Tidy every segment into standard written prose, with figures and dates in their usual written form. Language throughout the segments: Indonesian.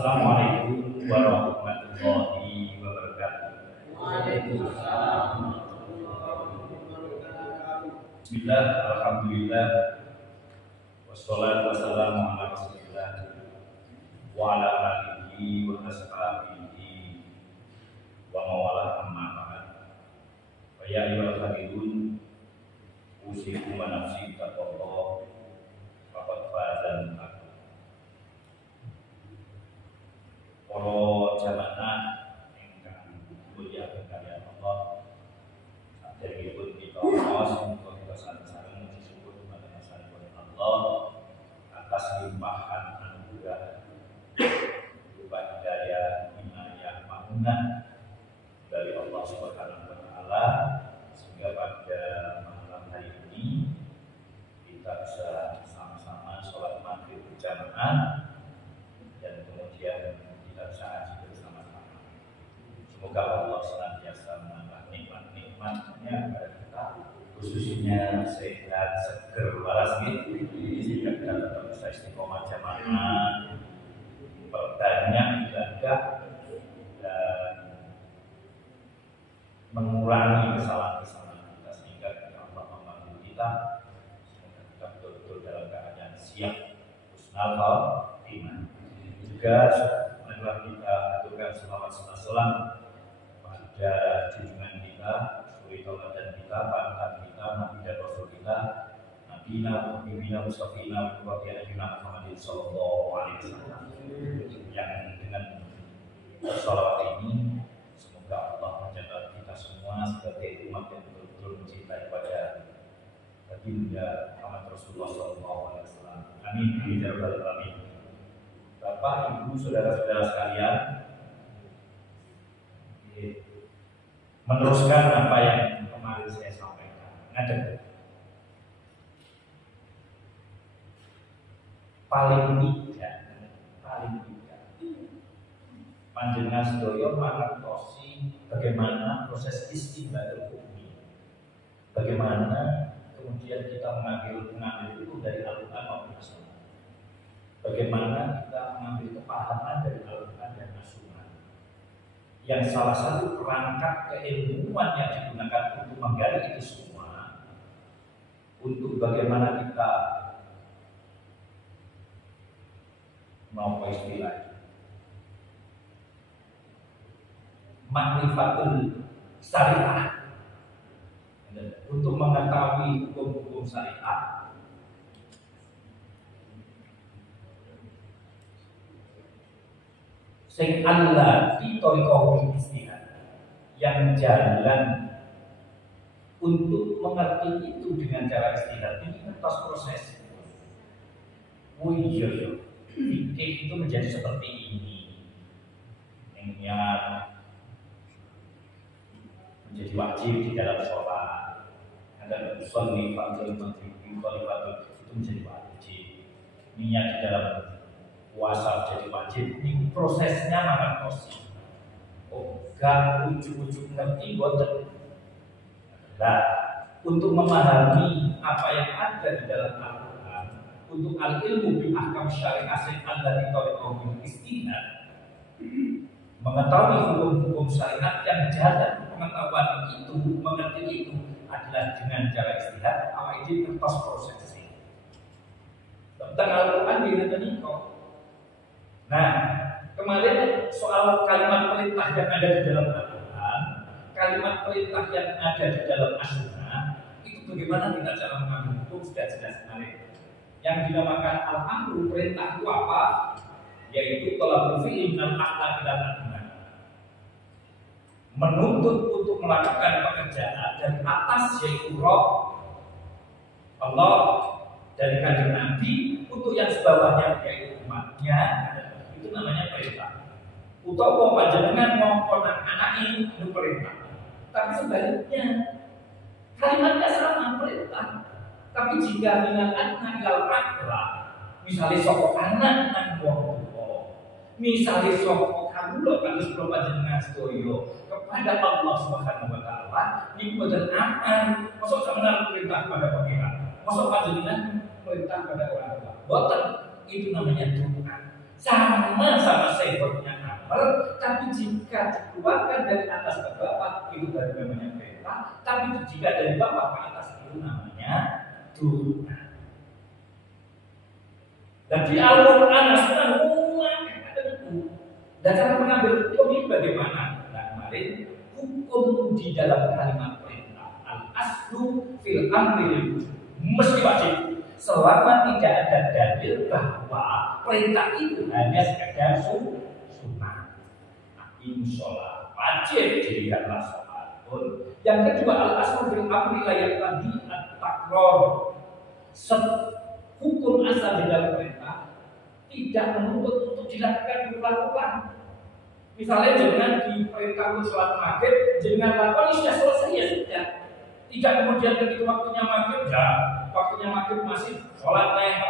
Assalamualaikum warahmatullahi wabarakatuh. Waalaikumsalam. Bismillah, alhamdulillah, wassalatu wassalamu ala rasulillah wa ala alihi wa ashabihi wa mawalah amma ba'd. Wa ya ayyuhal hadirin, usikum wa nafsi taqwallah faqad fazal muttaqin. Para jamaah ingkang mulia kaliyan Allah, saderengipun kita semoga kita sareng-sareng disebut kepada Allah atas limpahan anugerah berupa hidayah, inayah, maunah dari Allah Subhanahu wa taala, sehingga pada malam hari ini kita bisa sama-sama sholat maghrib berjamaah dan kemudian kita bisa haji bersama-sama. Semoga Allah senantiasa menambah nikmat-nikmatnya pada kita, khususnya sehat, seger, waras sehingga kita tetap bisa istiqomah jamaah, perbanyak ibadah dan mengurangi kesalahan-kesalahan kita, sehingga Allah membantu kita. Semoga kita betul-betul dalam keadaan siap husnul khotimah. Juga marilah kita aturkan selawat serta salam pada junjungan kita, suri tauladan kita, panutan kita, nabi dan rasul kita, Nabi Mustafa Muhammadin sallallahu alaihi wasallam, yang dengan salawat ini semoga Allah menjaga kita semua sebagai umat yang betul-betul mencintai pada baginda Muhammad Rasulullah sallallahu alaihi wasallam. Amin ya rabbal alamin. Bapak, Ibu, saudara-saudara sekalian, meneruskan apa yang kemarin saya sampaikan. Ada paling tidak panjenengan sedaya mangertosi bagaimana proses istinbatul hukmi, bagaimana kemudian kita mengambil itu dari Al-Quran maupun As-Sunnah, bagaimana kita mengambil kepahaman dari Al-Quran dan As-Sunnah, yang salah satu perangkat keilmuan yang digunakan untuk menggali itu semua, untuk bagaimana kita mau istilah makrifatul syariah, untuk mengetahui hukum-hukum syariah. Sing Allah fi thariqatul ijtihad, yang jalan untuk mengerti itu dengan cara ijtihad ini atas proses. Oh iya, fikih itu menjadi seperti ini, yang menjadi wajib di dalam sholat. Ada usul fardhu maghrib, itu menjadi wajib. Niat di dalam puasa jadi wajib. Ini prosesnya mangertosi. Oh, gak ujuk-ujuk ngerti boten. Nah, untuk memahami apa yang ada di dalam Al-Quran, untuk al-ilmu bil ahkam syariah allati tariqatul ijtihad, mengetahui hukum-hukum syariat yang jalan pengetahuan itu, mengerti itu adalah dengan cara ijtihad. Awak ini kertas proses tentang Al-Quran di Indonesia. Nah, kemarin soal kalimat perintah yang ada di dalam Al-Quran, kalimat perintah yang ada di dalam As-Sunnah, itu bagaimana kita cara mengambil hukum sudah jelas kemarin. Yang dinamakan al-amru, perintah itu apa? Yaitu talabul fi'il dan akhlak dan adnan, menuntut untuk melakukan pekerjaan dari atas, yaitu Roh Allah dari kanjeng Nabi, untuk yang sebawahnya yaitu umatnya, itu namanya perintah. Utawa panjenengan ngongkon anak itu perintah. Tapi sebaliknya kalimatnya sama, perintah. Tapi jika minatkan ilal akhlak, misalnya sokok anak nang wong tuwa, misalnya sokok kamu lo kados kula panjenengan sedaya kepada Allah Subhanahu wa taala, niku boten aman. Mosok sampeyan perintah pada pangeran, mosok panjenengan perintah pada orang tua. Boten, itu namanya doa. sama-sama sehatnya amar, tapi jika dikeluarkan dari atas ke bawah itu baru namanya perintah, tapi jika dari bawah ke atas itu namanya tuntunan. Dan di Al-Quran As-Sunnah ada itu. Dan cara mengambil hukum ini bagaimana? Nah, kemarin hukum di dalam kalimat perintah al-aslu fil amri mesti wajib selama tidak ada dalil bahwa perintah itu hanya sekedar sunnah. Insya wajib dilihatlah sholat pun. Yang kedua al-aslu fil amri layak tadi at-takror. Hukum asal di dalam perintah tidak menuntut untuk dilakukan berulang-ulang. Misalnya jangan diperintah untuk sholat maghrib, jangan lakukan sudah selesai ya sudah. Tidak kemudian ketika waktunya maghrib, ya waktunya maghrib masih sholat naik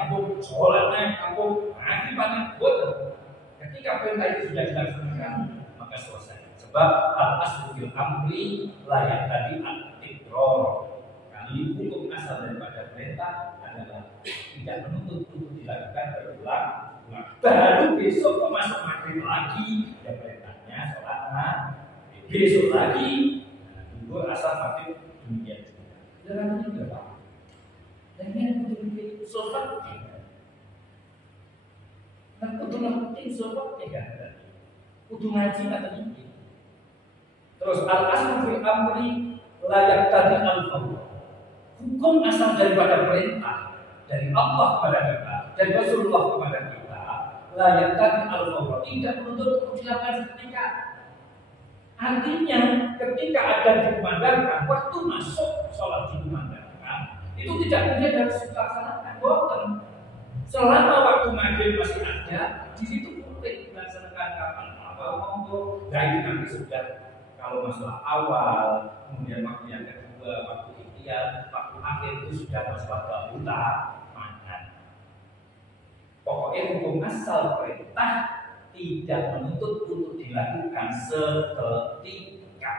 kampung, akibatnya betul. Ketika perintah itu sudah dilaksanakan, maka selesai. Sebab al-aslu fil amri layak tadi at-tikror. Kali hukum asal daripada perintah adalah tidak menuntut untuk dilakukan berulang. Baru besok kok masuk maghrib lagi, ya perintahnya sholat besok lagi, tunggu asal maghrib demikian juga. Dan ini berapa? Dan ini untuk sholat tidak. Nah, untuk melakukan sholat tidak ada. Untuk ngaji atau ini. Terus al-aslu fil amri layak tadi al-fawr. Hukum asal daripada perintah dari Allah kepada kita, dari Rasulullah kepada kita, layak tadi al-fawr, tidak menuntut untuk dilakukan seketika. Artinya, ketika ada dikumandangkan, waktu masuk sholat dikumandangkan, itu tidak kemudian harus dilaksanakan. Boten. Selama waktu maghrib masih ada, di situ boleh dilaksanakan kapan monggo. Nah itu nanti sudah kalau masalah awal, kemudian waktu yang kedua, waktu waktu akhir itu sudah masalah keutamaan. Pokoknya hukum asal perintah tidak menuntut untuk dilakukan seketika.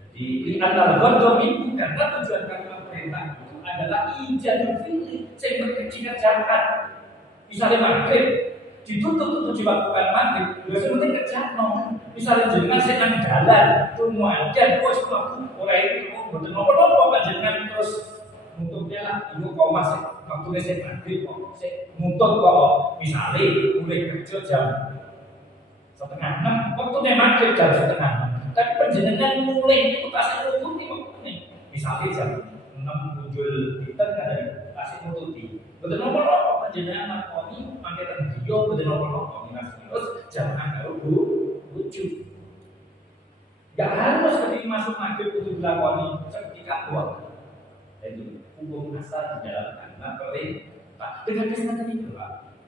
Jadi di antara gondom itu karena tujuan kalimat perintah itu adalah ijadul fi'li, sehingga dikerjakan. Misalnya maghrib dituntut untuk dilakukan maghrib, biasanya penting kerjaan. Misalnya jenengan senang jalan, semua aja, bos waktu orang itu betul nopo panjenengan terus nutupnya lah, ibu kau masih waktu saya maghrib kok, saya nutup kok, misalnya mulai kerja jam 5:30, waktunya maghrib jam 5:30, tapi panjenengan mulai itu kasih nutup di waktunya, misalnya jam 6 muncul kita ada kasih nutup di, betul nopo panjenengan lakoni, pakai video betul nopo terus jangan kalau lucu. Gak harus ketika masuk maghrib untuk dilakoni seketika doang. Itu hukum asal di dalam kalimat perintah. Dengan kesempatan itu Pak,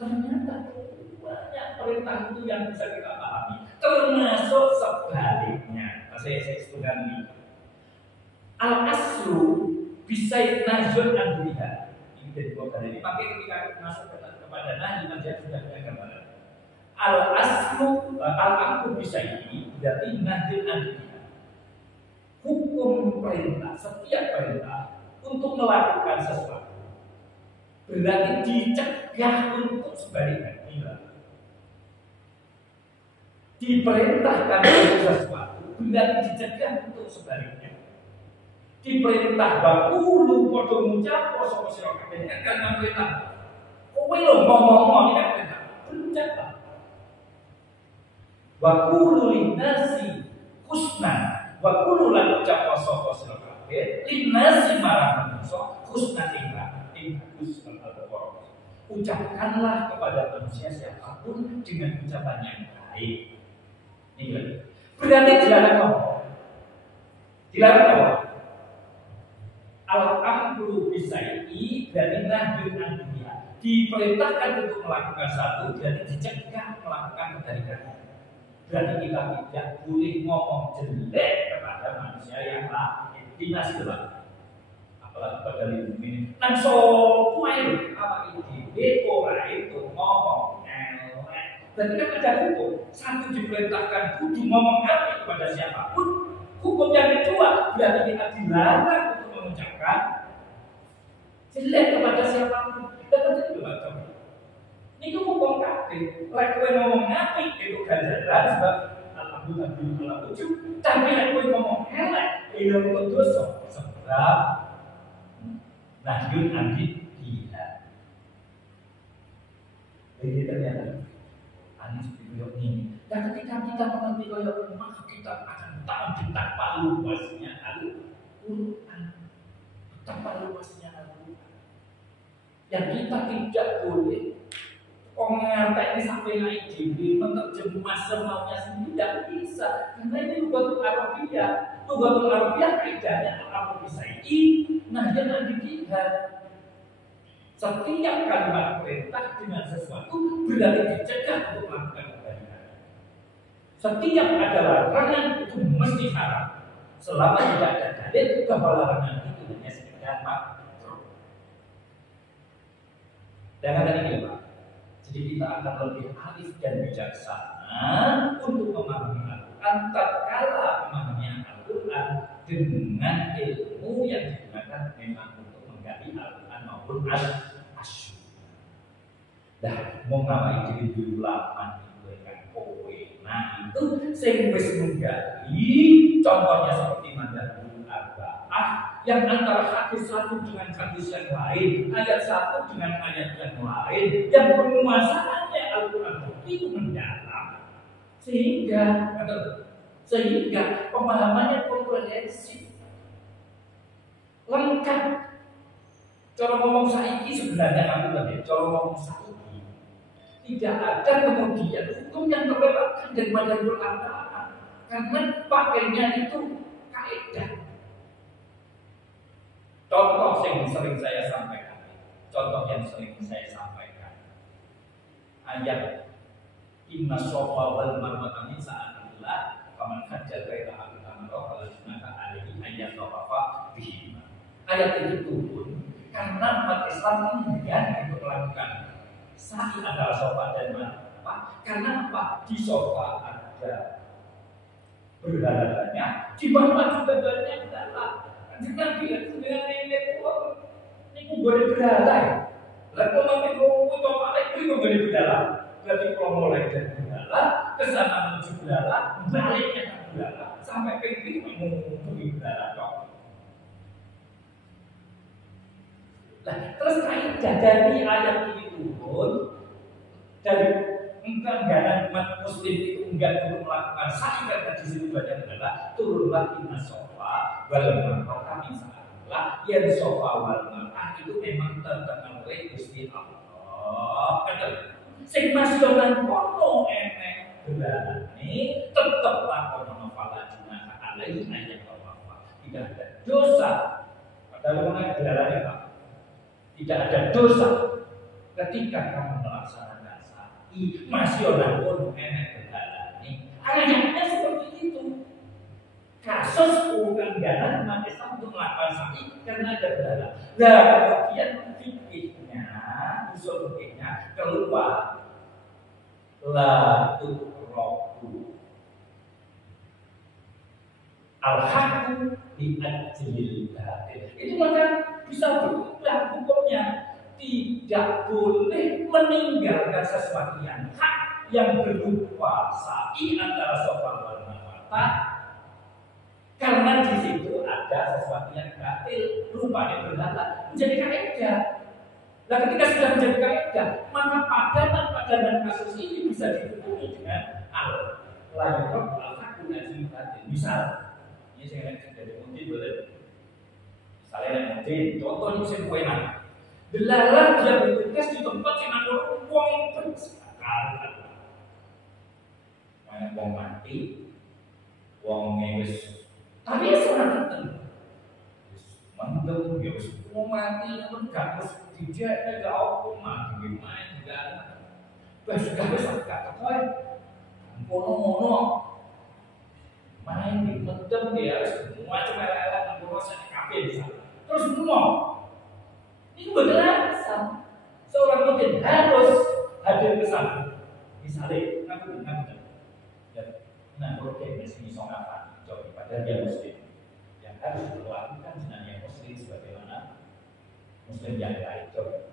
ternyata banyak perintah itu yang bisa kita pahami, termasuk sebaliknya. Saya sebutkan ini. Al-aslu bisa nazul an-dunia. Ini dari dua kali. Dipakai ketika masuk kepada nahi menjadi sudah punya gambaran. Al-aslu al-amru bisa ini berarti nazil an-dunia. Hukum perintah, setiap perintah untuk melakukan sesuatu berarti dicegah untuk sebaliknya. Diperintahkan untuk sesuatu berarti dicegah untuk sebaliknya. Diperintah bakulu podo ngucap poso sira kabeh kan perintah. Kowe lho ngomong kan perintah. Berucaplah. Wa qulu linnasi husna wa qulu lan ucap sapa sira kabeh linnasi marang manusa husna ing husnul al-qur'an. Ucapkanlah kepada manusia siapapun dengan ucapan yang baik. Ini berarti dilarang apa? Dilarang apa? Al-amru bisai'i berarti nahyun an dunya. Diperintahkan untuk melakukan satu berarti dicegah melakukan kebalikannya. Berarti kita tidak boleh ngomong jelek kepada manusia yang lain. Dinasti lah. Apalagi pada ini. Dan semua itu apa itu orang itu ngomong elek. Berarti kan ada hukum. Satu diperintahkan kudu ngomong apa kepada siapapun. Hukum yang kedua berarti kita dilarang untuk mengucapkan jelek kepada siapapun. Niku wong kabeh. Lek kowe ngomong apik itu ganjaran sebab alhamdulillah ujub. Tapi lek kowe ngomong elek itu dosa sebab nahyun anti dia. Jadi ternyata Anies video ini. Dan ketika kita mengerti koyo maka kita akan tahu betapa luasnya Al-Quran. Betapa luasnya Al-Quran. Yang kita tidak boleh ngerti sampai naik diri menerjemah semaunya sendiri tidak bisa. Karena ini lugatul Arabiyah. Lugatul Arabiyah kaidahnya apa bisa ini? Nah, yang dilihat setiap kalimat perintah dengan sesuatu berarti dicegah untuk melakukan kebaikan. Setiap ada larangan itu mesti haram. Selama tidak ada dalil bahwa larangan itu hanya sekedar makruh. Dan ada ini Pak. Jadi kita akan lebih alif dan bijaksana untuk memahami Al-Quran tatkala memahami Al-Quran dengan ilmu yang digunakan memang untuk menggali Al-Quran maupun As-Syukur. Dah mau ngapain jadi ulama itu kan kowe. Nah itu sing wis menggali contohnya seperti Madhabul Arba'ah yang antara hadis satu dengan hadis yang lain, ayat satu dengan ayat yang lain, yang penguasaannya Al-Quran itu mendalam, sehingga pemahamannya komprehensif, lengkap. Cara ngomong saiki sebenarnya aku tadi, cara ngomong saiki tidak ada kemudian hukum yang terlewatkan daripada Al-Quran karena pakainya itu kaidah. Contoh yang sering saya sampaikan. Ayat Inna sofa wal marwata min sa'atillah faman hajjal baita aw tamara fala junaka alaihi ayat tawafa bihi. Ayat itu turun karena umat Islam enggan untuk melakukan sa'i antara sofa dan marwah. Karena apa? Di sofa ada berhalanya, di marwah juga banyak berhala. Jangan bilang dengan nenek uang ini boleh berhala. Lalu nanti kalau itu boleh berhala. Berarti kalau mulai dari berhala ke sana menuju berhala, baliknya ke berhala sampai ke menghubungi berhala dong. Nah, terus kaidah dari ayat ini turun dari engganan umat muslim itu enggan untuk melakukan sa'i karena di situ banyak berhala, turunlah inna sofa wal marwah min sa'atillah. Yang sofa wal marwah itu memang terkenal oleh Gusti Allah. Betul. Sing nasional kono enek berani tetap lakono fala junaka alaihi ayat tawafa. Tidak ada dosa. Padahal mengenai berhalanya Pak. Tidak ada dosa ketika kamu melaksanakan sa'i nasional kono enek berhalanya. Ayatnya seperti itu. Kasus pelanggaran umat Islam untuk melakukan sa'i karena ada berhala. Nah, kemudian fikihnya, usul fikihnya keluar la tuqrabu al-haqqu bi ajlil batil. Itu maka bisa berubah hukumnya. Tidak boleh meninggalkan sesuatu yang hak yang berupa sa'i antara sofa wal marwah. Karena di situ ada sesuatu yang batil, rupanya berhala, menjadi kaidah. Nah, ketika sudah menjadi kaidah, maka padanan kasus ini bisa dihubungi dengan al-layakab al-haqqu najil batil. Misal, ini saya lihat dari Mudi boleh. Misalnya yang Mudi, contoh ini saya buat Delalah dia bertugas di tempat yang ada uang bersakar. Banyak uang mati, uang ngewes. Tapi ya sangat penting. Mendem, ya semua mati, namun gak harus dijahit, gak aku mati, gimana juga. Sudah besar gak terkoy. Mono-mono main di mendem dia, semua cuma lewat, namun rasanya kafe bisa. Terus semua ini beralasan seorang mungkin harus hadir ke sana. Misalnya, aku dengar nah, oke, ini songapan jauh pada dia muslim yang harus dilakukan jenayah muslim sebagaimana muslim yang lain jauh.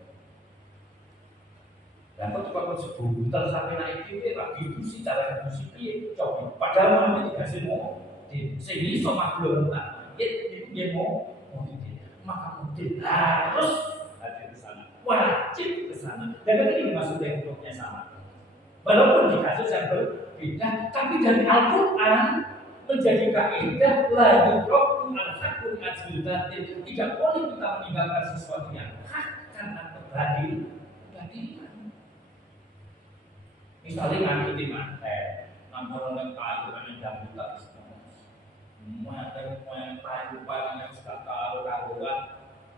Dan kok sebutan sampai naik itu lagi itu sih cara diskusi piye coba padahal mau dikasih mau di sini sama belum tak itu dia mau maka mungkin harus hadir ke sana, wajib ke sana. Dan ini maksudnya hukumnya sama. Walaupun di kasus yang berbeda, tapi dari Al-Quran menjadi kaidah la yuqrabu al-haqqu ajlidatin. Tidak boleh kita meninggalkan sesuatu yang hak karena kebatilan. Misalnya ngangkuti manten, nampol oleh kayu karena dambut tak kayu paling suka tahu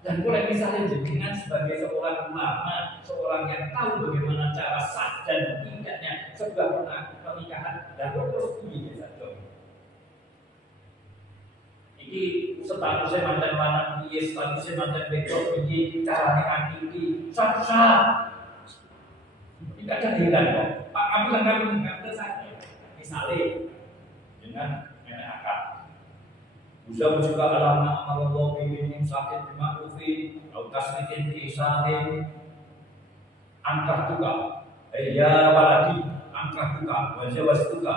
dan boleh misalnya jenengan sebagai seorang ulama, seorang yang tahu bagaimana cara sah dan tidaknya sebuah pernikahan dan terus begini saja. Ini statusnya mantan lanang piye, statusnya mantan wedok piye, caranya ngakiti sah. Tidak ada heran kok. Pak kami mengingatkan saja. Misalnya dengan nenek akad. Usaha juga alamna amalullah bimin sakit bima'rufin atau tasrikin bi'isahin angkah tuka ya waladi angkah tuka wajah tuka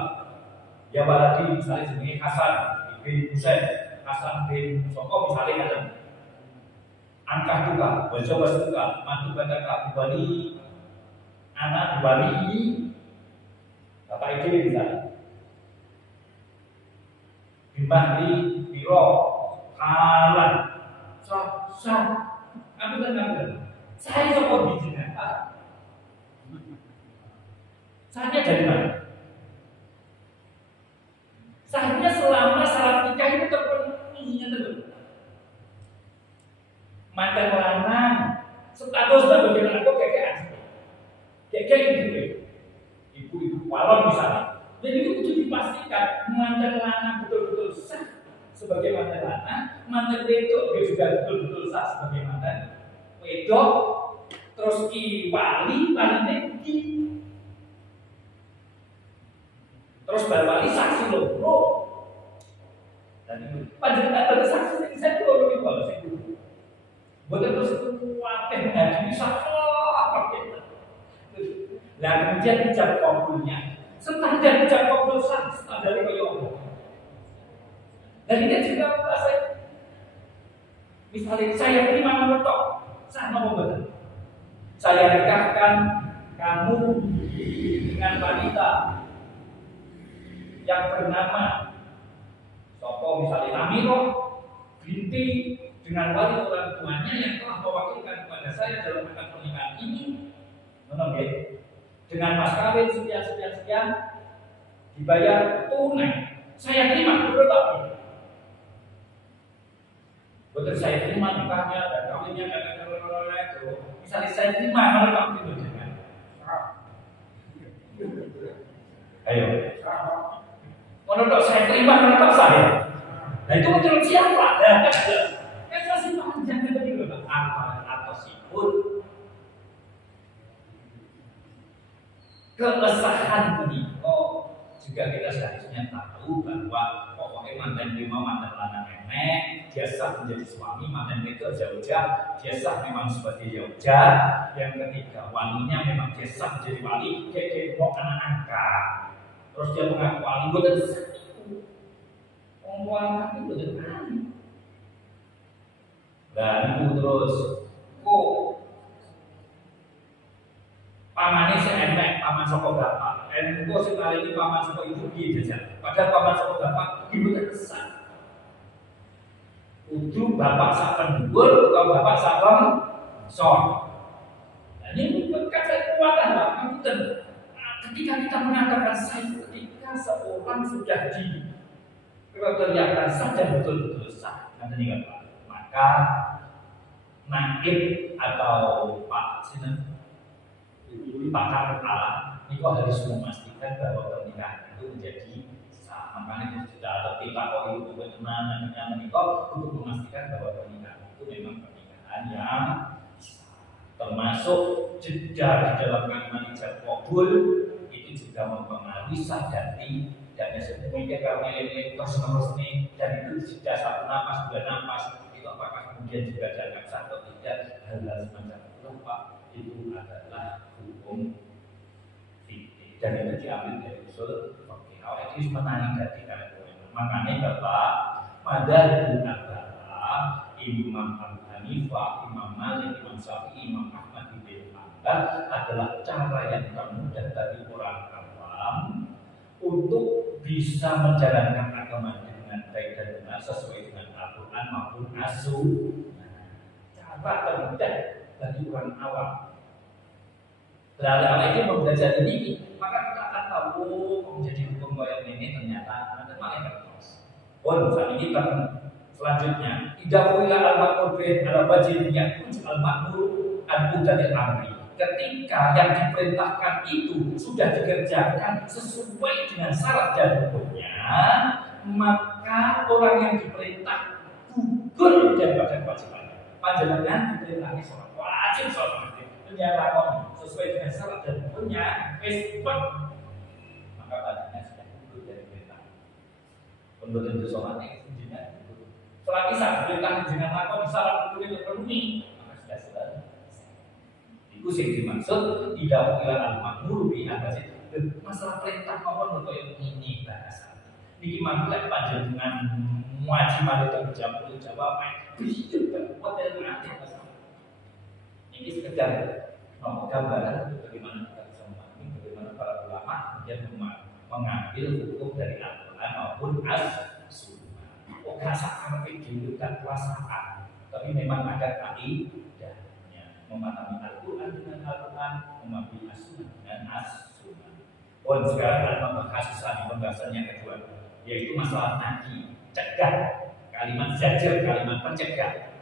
ya waladi misalnya jenis Hasan bin Husain Hasan bin Soko misalnya ada angkah tuka wajah tuka matu bataka dibali anak dibali ini bapak itu misalnya bimbahli biro halan sah aku kan saya kok bijinan saya dari mana sahnya selama syarat nikah itu terpenuhi mantan lanang statusnya bagaimana kok kayak ibu walon misalnya. Dan itu kudu dipastikan mantan lanang betul-betul sah sebagai mantan lanang, mantan wedok dia juga betul-betul sah sebagai mantan wedok. Terus wali tinggi. Terus wali saksi loro. Dan itu panjenengan ada saksi sing saya loro iki kalau sing dulu. Boten terus kuwate menghadiri saksi. Lah kemudian ijab kabulnya standar ijab kabul sah standar kaya apa? Dan ini juga saya misalnya saya terima mentok sah apa betul? Saya nikahkan kamu dengan wanita yang bernama Sopo misalnya Namiro binti dengan wali orang tuanya yang telah mewakilkan kepada saya dalam akad pernikahan ini menunggu dengan mas kawin sekian dibayar tunai saya terima betul. Betul saya terima nikahnya dan kawinnya dan itu misalnya saya terima kalau kamu itu dengan ayo menurut saya terima menurut saya nah itu menurut siapa? Kan masih panjang tadi loh apa sih pun keresahan menikah juga kita seharusnya tahu bahwa pokoknya mantan lima mantan lanang nenek dia sah menjadi suami, mantan itu jauh-jauh dia sah memang sebagai jauh-jauh. Yang ketiga walinya memang dia sah menjadi wali dia mau anak angkat terus dia mengaku wali bukan satu orang angkat itu bukan wali dan itu terus kok pamane enek paman saka bapak engko sing kali iki paman saka ibu piye jajan padahal paman saka bapak ibu terkesan kudu bapak sak pendhuwur utawa bapak sak son. Nah ini bukan saya kuat lah ketika kita mengatakan saya ketika seorang sudah diperlihatkan sah dan betul-betul sah nanti maka naib atau pak sinan pakar alam itu harus memastikan bahwa pernikahan itu menjadi sah. Makanya itu sudah ada tiba itu bagaimana menikah untuk memastikan bahwa pernikahan itu memang pernikahan yang sah. Termasuk jeda di dalam kalimat ijab kabul itu juga mempengaruhi sah dan tidaknya sebenarnya karena ini terus nih dan itu jeda satu napas dua napas itu apakah kemudian juga dianggap sah atau tidak hal-hal semacam itu Pak itu adalah hukum dan itu diambil dari usul fikih. Awak itu menani dari kalian. Makanya Bapak madzhab adalah Imam Abu Hanifah, Imam Malik, Imam Syafi'i, Imam Ahmad bin Hanbal adalah cara yang termudah bagi orang awam untuk bisa menjalankan agama dengan baik dan benar sesuai dengan Al-Quran maupun As-Sunnah. Cara termudah bagi orang awam. Berarti awal ini belajar ini, maka kita akan tahu menjadi hukum yang ini ternyata nanti malah terus. Saat ini kan selanjutnya tidak boleh al-makmur bin al-wajib yakun al-makmur al-mudadil amri. Ketika yang diperintahkan itu sudah dikerjakan sesuai dengan syarat dan hukumnya, maka orang yang diperintah gugur daripada kewajibannya. Panjenengan diperintahkan sholat wajib sholat ternyata sesuai dengan syarat dan hukumnya respon, maka panjenengan sudah gugur dari perintah. Menurut itu sholatnya kuncinya selagi saat perintah dengan lakon syarat hukumnya terpenuhi, maka sudah selesai. Itu yang dimaksud tidak kira al-makmur bi hadis. Masalah perintah maupun untuk yang ini bahasa. Niki mangkel panjenengan wajib ada jawab bisa berpotensi nanti masalah. Ini sekedar gambaran bagaimana kita bisa memahami bagaimana para ulama kemudian mengambil hukum dari Al-Quran maupun As-Sunnah. Kasar itu dan perasaan, tapi memang ada kaidahnya. Memahami Al-Quran dengan Al-Quran, memahami As-Sunnah dengan As-Sunnah. Sekarang kita membahas pembahasan yang kedua, yaitu masalah nahi, cegah, kalimat zajar, kalimat pencegah.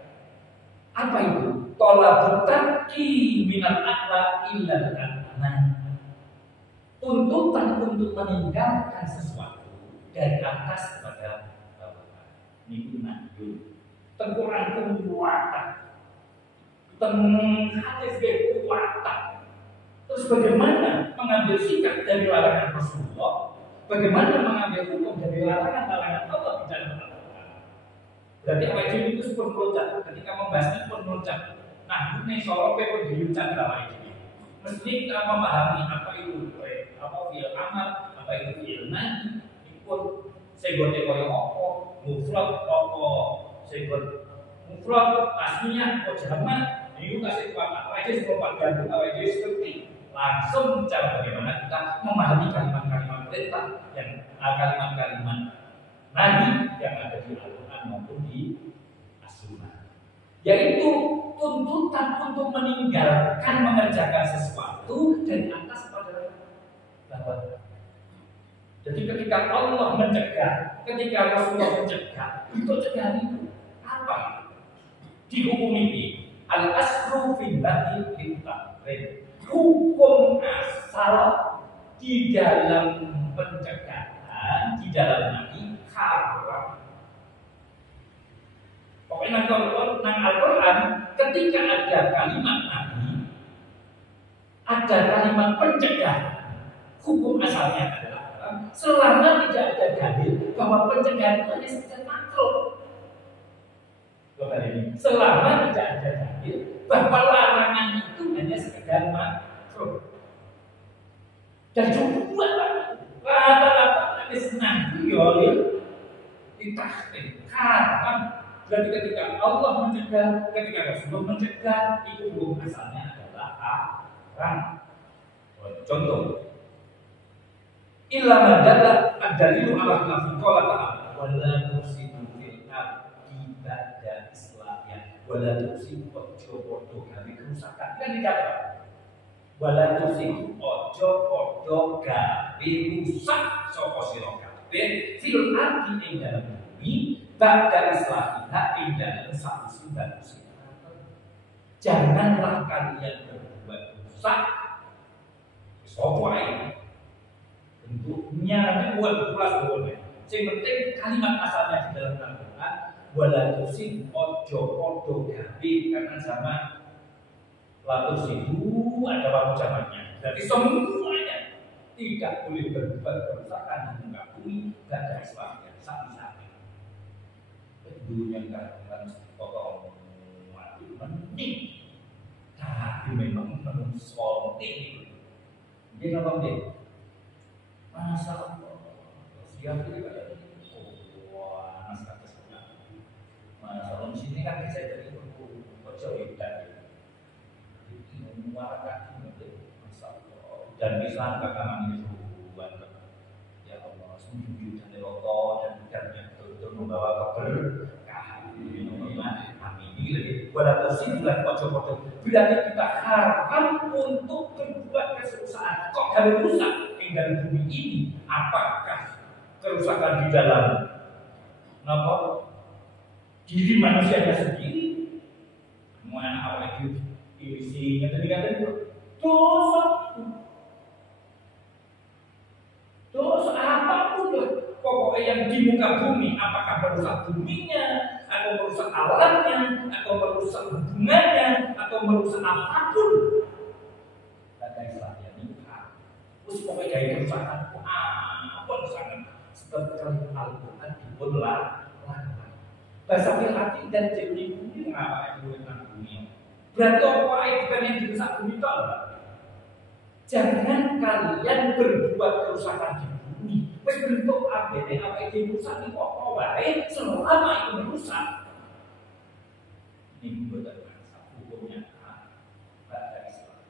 Apa itu? Tolabut tarki minal akla illal adna. Tuntutan untuk meninggalkan sesuatu dari atas kepada bawah. Ini nahyun. Tengkuran kekuatan. Hadis kekuatan. Terus bagaimana mengambil sikap dari larangan Rasulullah? Bagaimana mengambil hukum dari larangan Allah di dalam Al-Quran? Berarti apa itu pun meloncat. Ketika membahasnya pun meloncat. Nah, ini soal pun diucap dalam ini. Mesti kita memahami apa itu fi'il amal, apa itu fi'il nahi. Ini pun segote koyo apa, mufrad apa, segot mufrad aslinya kok jamak. Ini kasih apa aja sebab gantung apa aja seperti langsung cara bagaimana kita memahami kalimat-kalimat perintah yang kalimat-kalimat nahi yang ada di Al-Quran maupun di As-Sunnah, yaitu tuntutan untuk meninggalkan mengerjakan sesuatu dari atas pada bawah. Jadi ketika Allah mencegah, ketika Rasulullah mencegah, itu cegah itu apa? Dihukum ini al-asru fillahi littaqrin. Hukum asal di dalam pencegahan, di dalam nahi haram. Pokoknya kalau nang Al-Quran ketika ada kalimat nahi, ada kalimat pencegahan, hukum asalnya adalah selama tidak ada dalil bahwa pencegahan itu hanya sekedar makruh. Selama tidak ada dalil bahwa larangan itu hanya sekedar makruh. Dan juga rata-rata hadis nahi yolil ditahrim haram. Berarti ketika Allah mencegah, ketika Rasulullah mencegah, itu hukum asalnya adalah haram. Contoh, illa madalla ad-dalilu ala khilafi qala ta'ala wala tusidu fil ardi ba'da islahnya wala tusidu ojo-ojo gawe kerusakan. Kan dikatakan wala tusidu ojo-ojo gawe rusak sapa sira kabeh fil ardi ing dalam bumi ba'da islahnya ing dalam satu bagus. Janganlah kalian berbuat rusak sapa ae bentuknya nanti buat kelas boleh. Yang penting kalimat asalnya di dalam Al-Quran wala tusidu ojo gawe, karena sama la tusidu ada waktu zamannya. Jadi semuanya tidak boleh berbuat kerusakan di muka bumi dan dari Islamnya sami-sami. Dulunya kan pokok mati mending, tapi memang menungso itu. Dia apa dia? Diakhiri kayak wah naskah kesukaan. Mas orang sini kan bisa jadi ojo edan. Ini muarakan ini masalah dan bisa kakak ini buat ya Allah sujud dan rokok dan yang betul-betul membawa keberkahan. Amin. Ini lagi walaupun sih bukan pojok-pojok berarti kita haram untuk berbuat kesusahan. Kok harus rusak tinggal bumi ini? Apakah kerusakan di dalam diri manusianya sendiri? Mana awal itu isinya tadi dosa apapun lah. Pokoknya yang di muka bumi, apakah merusak buminya, atau merusak alamnya, atau merusak hubungannya, atau merusak apapun. Kata Islamnya nikah. Terus pokoknya dari kerusakan apapun sangat seperti Al-Quran dibuatlah. Bahasa Fir'ati dan jadi bumi apa itu tentang bumi? Berarti apa itu bukan yang dirusak bumi itu apa? Jangan kalian berbuat kerusakan di bumi. Wes bentuk apa itu rusak itu apa wae selama itu merusak. Ini betul bahasa hukumnya bahasa Islam.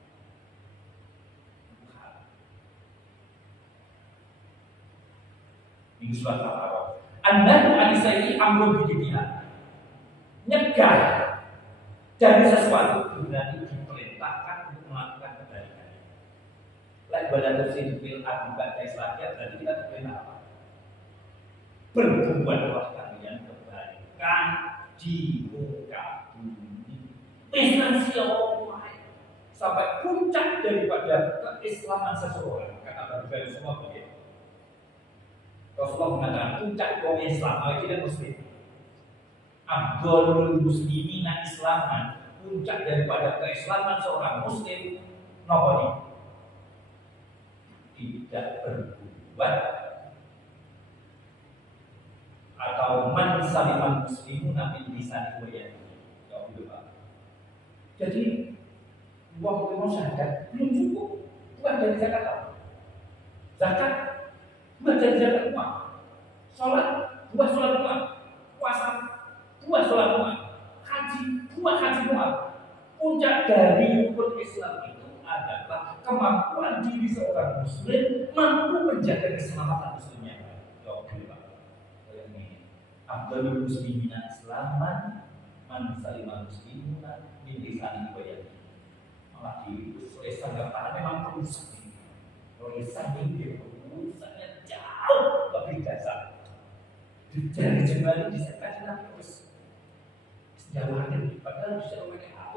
Ini surat Al-Araf. Anda anisai amrun bidiha. Nyegah dari sesuatu berarti diperintahkan untuk melakukan kebaikan. Like badan tersin fil akibat Islamnya berarti kita diperintah apa? Berbuatlah kalian kebaikan di muka bumi. Esensial sampai puncak daripada keislaman seseorang. Kata Nabi semua begitu. Rasulullah mengatakan puncak kaum Islam, kita Muslim. Abdul muslimin Islaman, puncak daripada keislaman seorang Muslim, nopo nih? Tidak berbuat atau man saliman muslimun nabi lisan wayani. Jadi uang mau syahadat belum cukup, bukan dari zakat apa? Zakat bukan dari zakat uang, sholat bukan sholat uang, puasa bukan sholat uang, haji bukan haji uang. Puncak dari rukun Islam itu adalah kemampuan diri seorang Muslim mampu menjaga keselamatan Muslimnya. Abdul muslimin Islaman man salimah muslimuna min lisani wayani. Malah di Islam kata memang perusak ini. Lisan ini rusaknya jauh lebih dasar. Dari jembali disekat lagi terus. Sejauhnya padahal bisa pakai HP.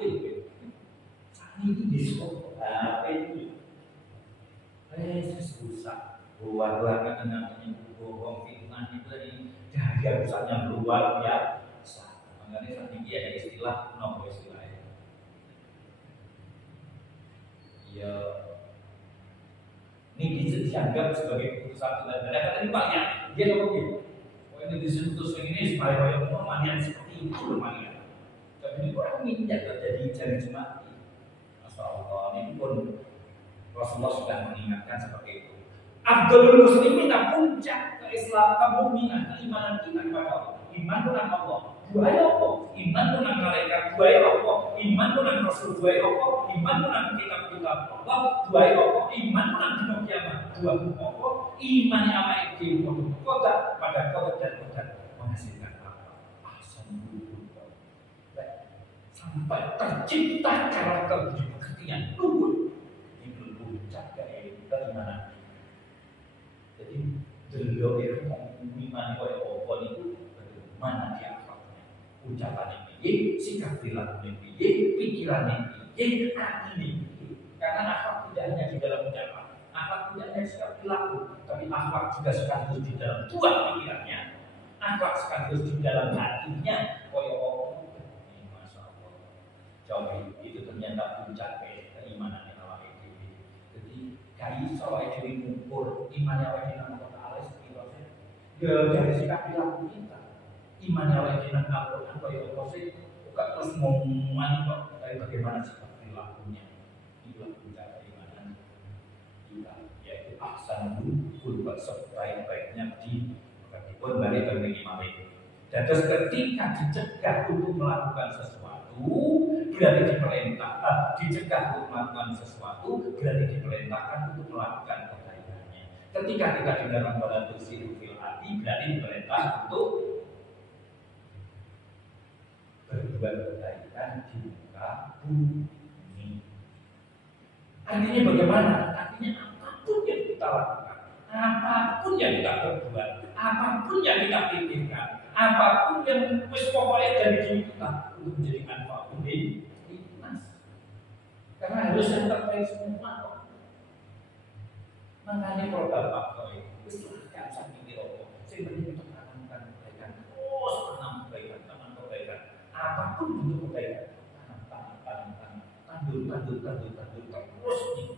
Saat ini disuruh HP itu. Susah. Buat-buat kan namanya bohong fitnah itu tadi dahsyat rusaknya luar biasa. Makanya saat ini ada istilah nopo istilahnya. Ya, ini dianggap sebagai keputusan Tuhan. Dan kata ini Pak ya, dia nopo gitu. Oh ini disutus ini supaya orang manian seperti itu manian. Tapi ini orang ini tidak terjadi jari jemaat. Masya Allah, ini pun Rasulullah sudah mengingatkan seperti itu. Abdul muslimin puncak keislaman mukminah keimanan kita kepada Allah. Iman dengan Allah. Dua Allah. Iman dengan malaikat. Dua Allah. Iman dengan Rasul. Dua Allah. Iman dengan kitab-kitab Allah. Dua Allah. Iman dengan dino kiamat. Dua Allah. Iman yang apa itu kota pada kota dan kota menghasilkan apa? Alhamdulillah. Sampai tercipta karakter kekinian luhur. Itu puncak dari mana? Jadi beliau itu mengimani oleh Allah itu bagaimana dia akhlaknya, ucapannya piye, sikap perilakunya piye, pikirannya piye, hatinya piye. Karena akhlak tidak hanya di dalam ucapan, akhlak tidak hanya sikap perilaku, tapi akhlak juga sekaligus di dalam buah pikirannya, akhlak sekaligus di dalam hatinya. Oleh Allah, masya Allah, jauh itu ternyata puncak keimanan. Dari soal jadi mengukur iman yang wajib Allah Taala seperti itu. Ya dari sikap perilaku kita, iman yang wajib Allah Taala itu bukan terus ngomongan kok dari bagaimana sikap perilakunya. Itulah puncak keimanan kita, yaitu ahsan berbuat sebaik-baiknya di pun balik ke malik. Dan terus ketika dicegah untuk melakukan sesuatu, berarti dicegah untuk melakukan sesuatu, berarti diperintahkan untuk melakukan kebaikannya. Ketika kita di dalam balatul sirufil hati, berarti diperintah untuk berbuat kebaikan di muka bumi. Artinya bagaimana? Artinya apapun yang kita lakukan, apapun yang kita perbuat, apapun yang kita pikirkan, apapun yang pokoknya dari diri kita untuk menjadi manfaat lintas. Karena harus yang terbaik semua. Makanya kalau Bapak itu silahkan sambil dirokok. Saya penting untuk menanamkan kebaikan, terus menanam kebaikan, tanam kebaikan. Apapun bentuk kebaikan, tandur terus nih.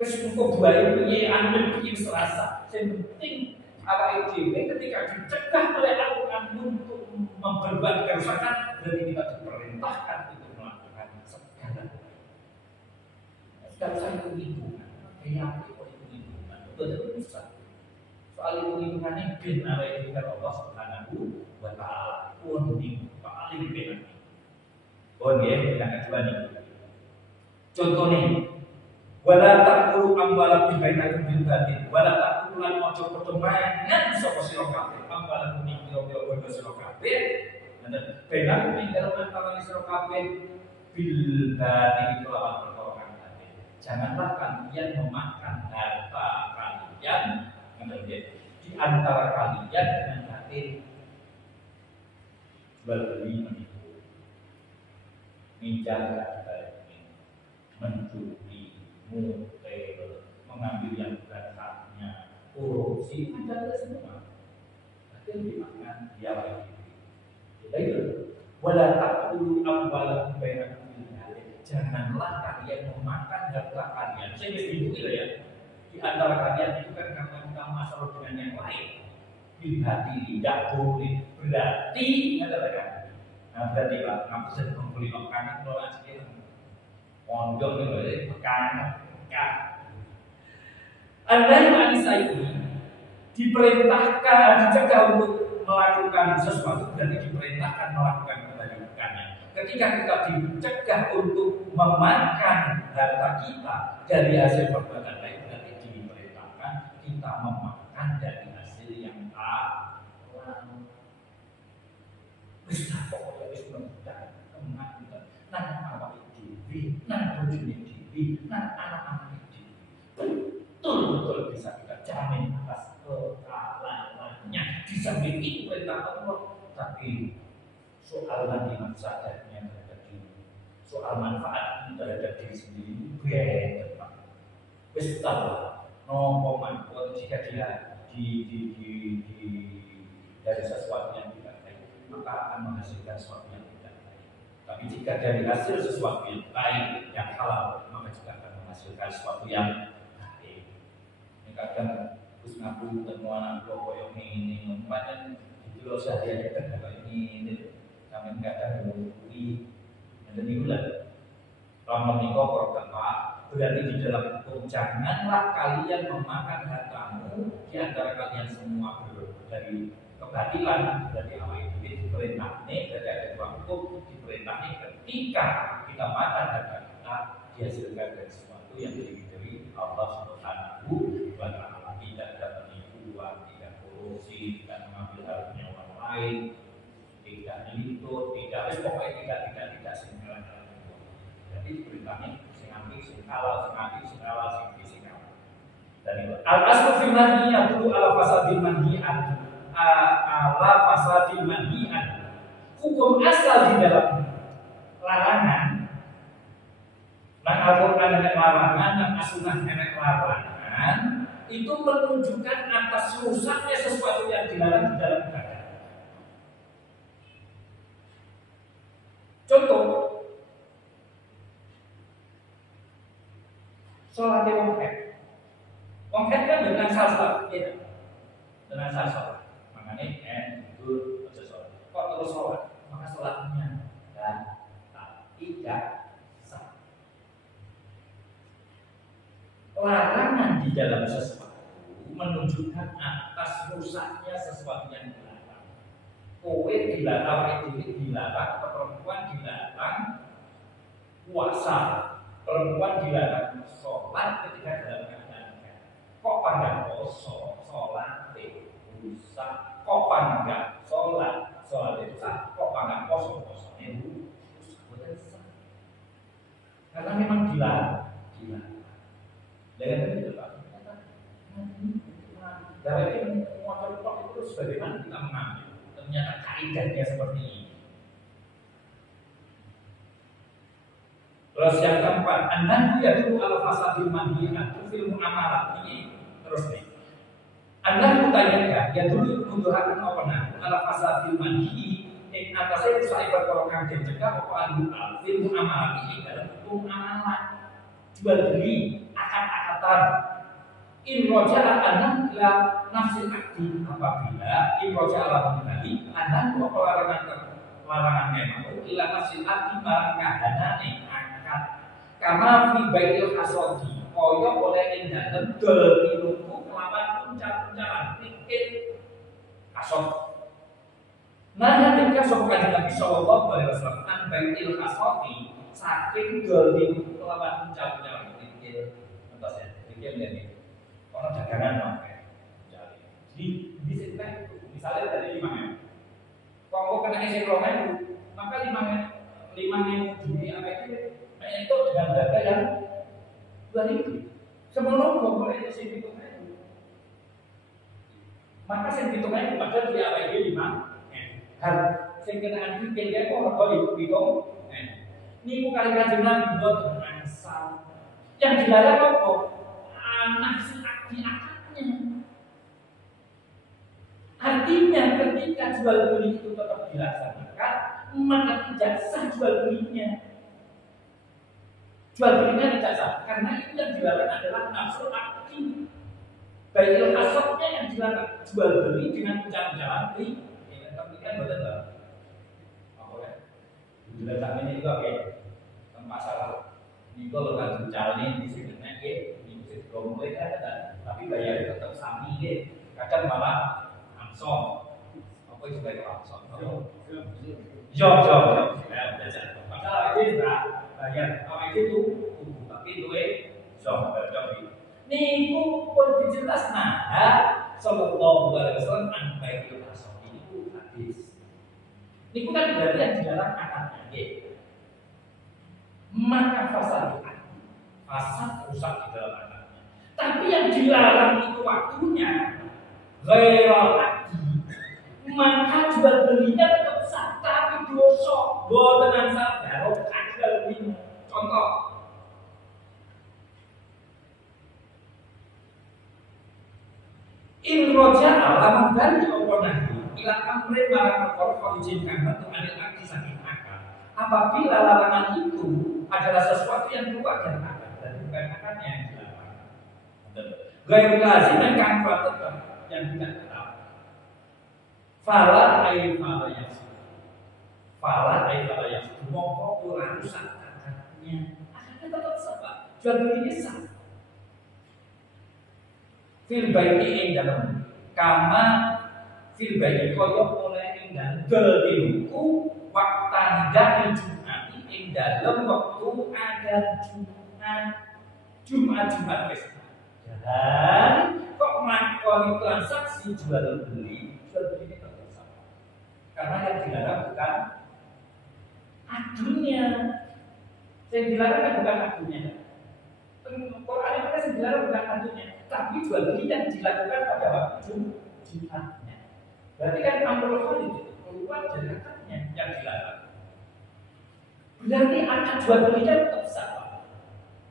Terus untuk buah itu ya bikin serasa. Yang penting apa itu ketika dicegah oleh Al-Quran untuk memperbuat kerusakan, berarti kita diperintahkan untuk melakukan segala sekarang lingkungan, kayak apa itu lingkungan, betul bisa. Soal lingkungan ini benar itu kan Allah Subhanahu wa Ta'ala pun paling benar. Oh ya, yang kedua nih. Contohnya, wala taqulu amwalakum bainakum bil batil, wala taqulu lan ojo padha mangan sapa sira kabeh amwalakum ing pira-pira bondo sira kabeh. Bainakum ing dalem antara sira kabeh bil batil kelawan perkara kang batil. Janganlah kalian memakan harta kalian di antara kalian dengan batil. Jual beli menipu, minjam mencuri, mutel, mengambil yang bukan haknya, korupsi, ada semua. Tapi dimakan dia lagi. Jadi, wala taqulu amwalakum bainakum bil batil. Janganlah kalian memakan harta kalian. Saya mesti itu ya. Di antara kalian itu kan karena kita masalah dengan yang lain. Bil batil tidak boleh. Berarti katakan. Nah, berarti Pak, ngapain membeli makanan kalau asli mondok itu pekan. Anda yang Anissa ini diperintahkan, dicegah untuk melakukan sesuatu, berarti diperintahkan melakukan kebaikannya. Ketika kita dicegah untuk memakan harta kita dari hasil perbuatan lain, berarti diperintahkan kita memakan dari hasil yang halal. Bisa pokoknya bisa memudah kematian. Nah, apa itu? Nah, bujuni diri, nah anak-anak diri. Betul-betul bisa kita jamin atas kehalalannya. Di samping itu perintah Allah, tapi soal manfaat sadarnya terhadap diri, soal manfaat terhadap diri sendiri beda Pak. Betul, no manfaat jika dia dari sesuatu yang tidak baik, maka akan menghasilkan sesuatu yang tidak baik. Tapi jika dari hasil sesuatu yang baik, yang halal, maka juga akan menghasilkan sesuatu yang baik. Ini kadang terus ngaku temuan aku koyok ini, umpamanya itu loh sehari-hari kan kayak ini, kami kadang berhubungi, dan inilah Ramadhan Niko pertama berarti di dalam hukum janganlah kalian memakan hartamu di antara kalian semua dari kebatilan. Berarti apa itu diperintah ini berarti ada dua hukum. Diperintah ini ketika kita makan harta kita dihasilkan dari sesuatu yang diridhoi Allah Subhanahu wa Ta'ala. Tidak ada penipuan, tidak korupsi, tidak mengambil hartanya orang lain, tidak nyelintut, tidak pokoknya tidak sembarangan. Jadi perintahnya sing ambil sing halal, sing ambil sing halal, sing halal. Dan itu al-aslu fil manhi yaqulu ala fasadil manhi'an. Ala fasadil manhi'an. Hukum asal di dalam larangan. Nah, Al-Quran ada larangan, dan as-sunnah ada larangan. Itu menunjukkan atas rusaknya sesuatu yang dilarang di dalam ibadah. Contoh, sholat wongket kan dengan salsa, ya, dengan salsa. Makanya itu sholat. Kok terus sholat? Maka sholatnya tidak sah. larangan di dalam sesuatu menunjukkan atas rusaknya sesuatu yang dilarang. Kowe dilarang, itu dilarang, atau perempuan dilarang puasa, perempuan dilarang sholat ketika dalam keadaan kok pandang poso, sholat rusak, kok pandang sholat rusak, kok pandang poso itu rusak. Karena memang dilarang. Dengan itu Pak. Dari itu motor itu sebagaimana kita mengambil. Ternyata kaidahnya seperti ini. Terus yang keempat, an-nahyu yadullu ala fasadil manhi'at fil muamalah. Ini terus nih. An-nahyu tayyidah yadullu nuduhaken apa nah ala fasadil manhi ing atase rusak perkara kang dicegah apa al fil muamalah iki dalam muamalah jual beli akad-akatan. In roja'a anak ila nafsil akdi, apabila in roja'a kembali anak larangan memang ila nafsil akdi barang kahanane akad kama fi bai'il hasodi kaya oleh ing dalem dol ilmu kelawan uncap-uncapan pikir hasod. Nah ketika sapa Nabi sallallahu alaihi wasallam an bai'il hasodi saking dol ilmu kelawan uncap-uncapan pikir entos ya pikir ini orang dagangan pakai jadi di situ misalnya dari 5.000 kalau kena isi 2.000 maka 5.000 juni apa itu dengan harga yang 2.000 sebelum boleh itu sih 7.000 maka sing 7.000 padahal di APG 5 harga sing kenaan bikin dia kok harga itu ini kali kanjeng Nabi buat asal yang dilarang apa nafsi akadnya. Artinya ketika jual beli itu tetap dilaksanakan, maka tidak sah jual belinya. Jual belinya tidak sah karena itu yang dilarang adalah nafsu akdi. Baiklah asalnya yang dilarang jual beli dengan ucapan beli. Tapi kan betul. Apa ya? Jual ini juga oke. Tanpa salah. Ini kalau kan jual ini di sini mulai ada, tapi bayar tetap sami deh. Kadang malah langsung, apa itu kayak langsung? Job. Belajar. Padahal itu juga bayar. Kalau itu tapi itu job. Nih, pun dijelas sallallahu alaihi wasallam anpai itu asal ini hadis. Ini kan berarti yang dilarang akadnya. Maka fasad rusak di dalam akad. Tapi yang dilarang itu waktunya ghairul akdi, maka jual belinya tetap sah, tapi dosa boten sah baru akal ini. Contoh in roja'a lamun bali apa nahi ila amrin marang perkara kang diizinkan metu anil akdi saking akad. Apabila larangan itu adalah sesuatu yang keluar dari akad dan bukan akadnya yang dilarang. Gaya lazim dan kangfa tetap yang tidak tetap. Fala fala yang mongko ora rusak akadnya. Akadnya tetap sah. Jual belinya sah. Fil baiti ing dalem kama fil baiti koyo oleh ing dalem gelku waktan dahil Jumat ing dalem waktu ada Jumat besok. Dan kok melakukan transaksi jual beli ini tetap sama. Karena yang dilarang bukan adunya. Yang dilarang kan bukan adunya. Quran itu kan dilarang bukan adunya, tapi jual beli yang dilakukan pada waktu Jumatnya. Berarti kan amrul khalid keluar dari akadnya yang dilarang. Berarti akad jual belinya tetap sama.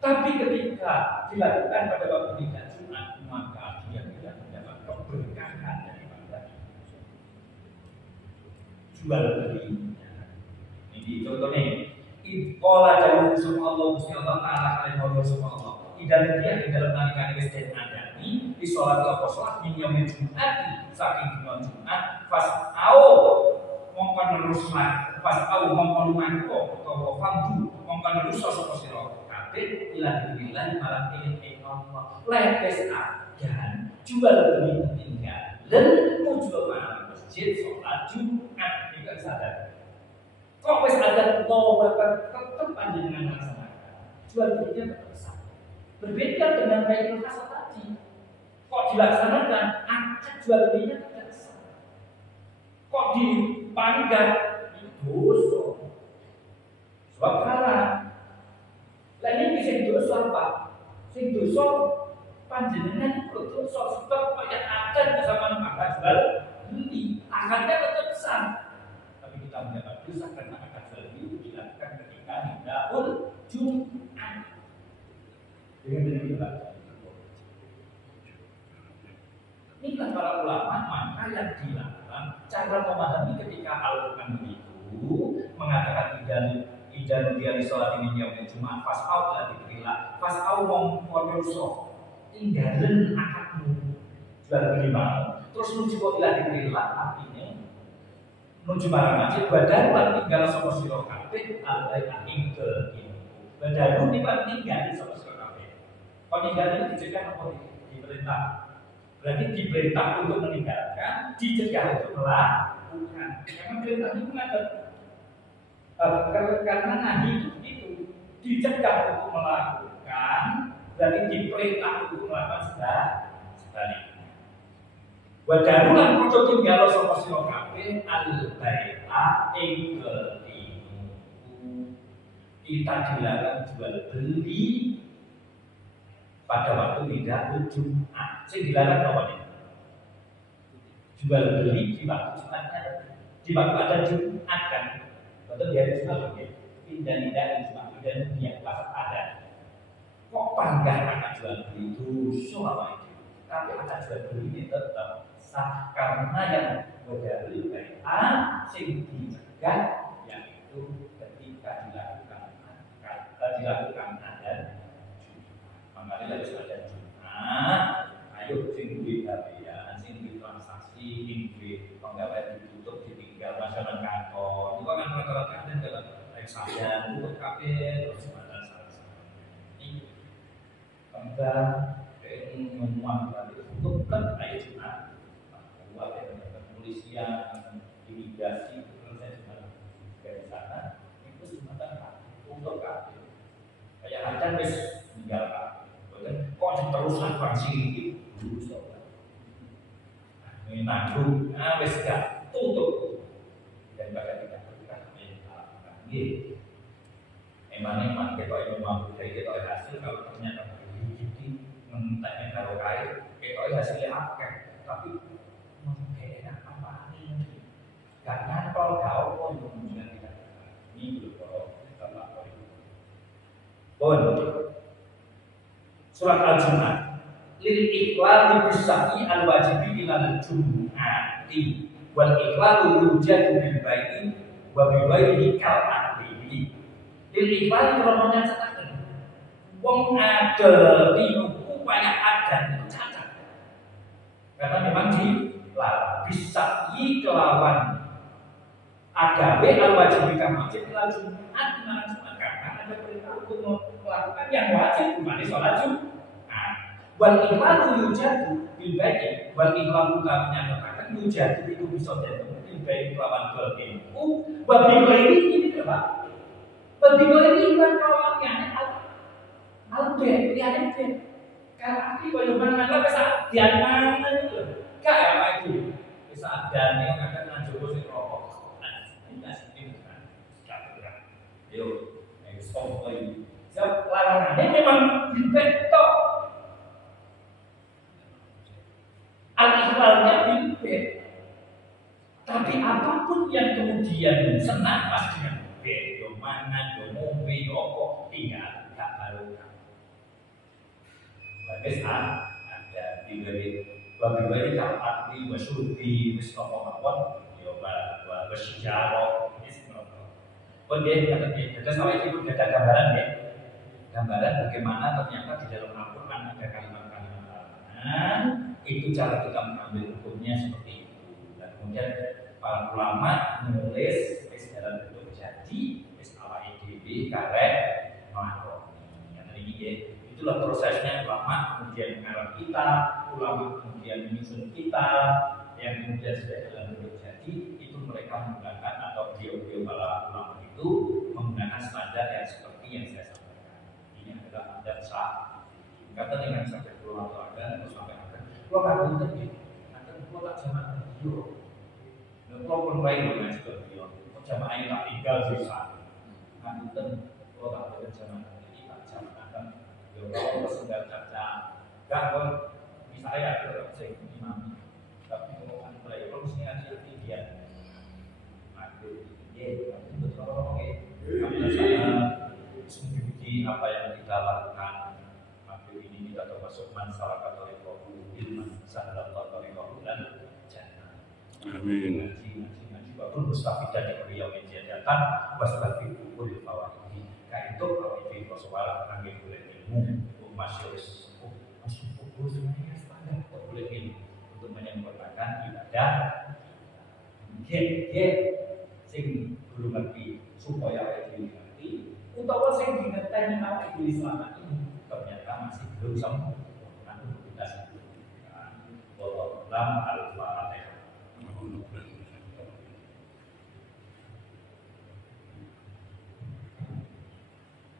Tapi ketika dilakukan pada waktu tidak Jumat, maka dia tidak mendapat keberkahan daripada jual beli. Ini contohnya. Qala jawab semua Allah Gusti Allah Taala kalian semua Allah. Tidak dia di dalam nalikan wis den adani di salat apa salat min yaumil Jumat saking dina Jumat pas mongkon neruslah pas mongkon lumangko utawa famdu mongkon nerus sapa sira kabeh ila billah marang ing Allah. Lepas adan jual beli tinggal dan tujuan mana masjid sholat Jumat ini kan sadar. Kok wes ada mau tetap panjenengan laksanakan jual belinya tetap berbeda dengan baik kasar tadi. Kok dilaksanakan akad jual belinya tidak sah. Kok dipanggat itu dosa. Sebab haram. Lah ini sing dosa apa? Sing dosa panjenengan itu dosa sebab banyak akad bersama akad jual beli. Akadnya tetap sah. Tapi kita mendapat dosa karena akad jual beli itu dilakukan ketika nidahul Jumat. Dengan demikian inilah para ulama maka yang dilakukan cara memahami ketika Al-Quran itu mengatakan idan dia di sholat ini yaumil Jumat fas'au la dikrillah fas'au mongkodoso tinggalin akadmu jual beli mau terus nuju kok ila dikrillah artinya nuju barang masjid badan tinggal sama sira kabeh al-baik ingkel ini badan niku tinggal sama sira kabeh peninggalan itu dicegah apa diperintah. Berarti diperintah untuk meninggalkan, dicegah untuk melakukan. Karena perintah itu karena nahi itu dicegah untuk melakukan, berarti diperintah untuk melakukan sebaliknya. Wadarulan kudu tinggal sapa sira kabeh al-bai'a ing kita dilarang jual beli pada waktu tidak Jumat. Sing dilarang apa nih? Jual beli di waktu Jumatnya, di waktu ada Jumat kan? Betul dia Jumat oke. Tidak Jumat dan dia pas ada. Kok panggah akan jual beli itu apa itu? Tapi akan jual beli ini tetap sah karena yang berdalil dari sing dicegah yaitu ketika dilakukan ada. Makanya harus ada Jumat. Ayo sing duit babean, sing duit transaksi, sing duit penggawean ditutup ditinggal masyarakat kantor. Itu kan rata-rata ada dalam reksadana, tutup kafe terus Jumatan salsa. Ini penggal memuat itu tutup kan ayo Jumat. Buat yang kepolisian, imigrasi itu selesai Jumat dari sana. Itu Jumatan tutup kafe. Kayak ada bis tinggal kafe. Kok diteruskan bang sini dulu sobat ini tanggung wes gak tutup dan bahkan tidak berkah ini emang kita yang mampu dari kita hasil kalau ternyata begini mentaknya taruh kain kita hasilnya apa tapi enak apa ini gak nyantol gak apa yang menunjukkan tidak ini belum kalau pun Surat Al-Jum'ah lil iqlal bisaqi al-wajibi ilal jum'ati wal iqlalu yujadu bil bayi wa bi ghairihi kal aqli lil iqlal kalau nyatakan wong ada tinuku banyak adan itu cacat karena memang dilal bisaqi kelawan agawe al-wajibi kal wajib ilal jum'at karena ada perintah untuk melakukan yang wajib bukan sholat Jumat. Wal iqlalu yujadu bil bayi. Wal iqlalu kami nyatakan yujadu itu bisa jadi bil bayi kelawan golpinku. Wa bil ini apa? Wa bil ini kan kelawan yang al-bayi yang itu. Kalau aku kalau mana bisa diaman itu. Kayak itu. Bisa dan yang akan mencoba si rokok. Ini kan. Yo, stop lagi. Sebab larangannya memang dibetok. Al-ikhlalnya dibet. Tapi apapun yang kemudian senang pas dengan bet, mana, mobil, rokok, tinggal tak barokah. Bagus ada diberi bagi kapat di wasyubi wisnopomapon, yoba bersejarah, pun dia kata kita sampai itu ada gambaran ya. Gambaran bagaimana ternyata di dalam Al-Quran ada kalimat-kalimat larangan. Itu cara kita mengambil hukumnya seperti itu. Dan kemudian para ulama menulis dalam bentuk jadi ala EDB karet makroni. Yang tadi itu Itulah prosesnya ulama kemudian mengarang kita, ulama kemudian menyusun kita, yang kemudian sudah dalam bentuk jadi itu mereka menggunakan atau beliau-beliau para ulama itu menggunakan standar yang seperti yang saya sampaikan. Ini adalah adat sah. Kata dengan sampai pulau atau agan atau sampai agan, pulau kagum tadi, akan pulau tak zaman beliau. Dan pulau pun baik dengan seperti beliau. Jamaah yang tak tinggal bisa. Ngapunten pulau tak boleh zaman ini tak zaman agan. Kalau sedang caca, gak misalnya ada saya imam, tapi kalau mulai promosinya aja dia, aku dia, aku betul setuju apa yang kita lakukan. Maka ini kita termasuk masalah katolik ilman sahadat katolik dan jannah. Amin. Ngaji bagus mustafidah di beliau menjadikan mustafidah boleh bawa ini. Kayak itu kalau itu soal kami boleh masuk semuanya standar boleh ini untuk menyempurnakan ibadah. Sing belum ngerti supaya itu ngerti, utawa sing dingerteni awake dhewe selama ini ternyata masih belum sempurna untuk kita sempurnakan. Wallahu a'lam. Al-Fatihah.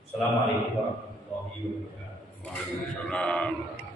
Assalamualaikum warahmatullahi wabarakatuh. Waalaikumsalam.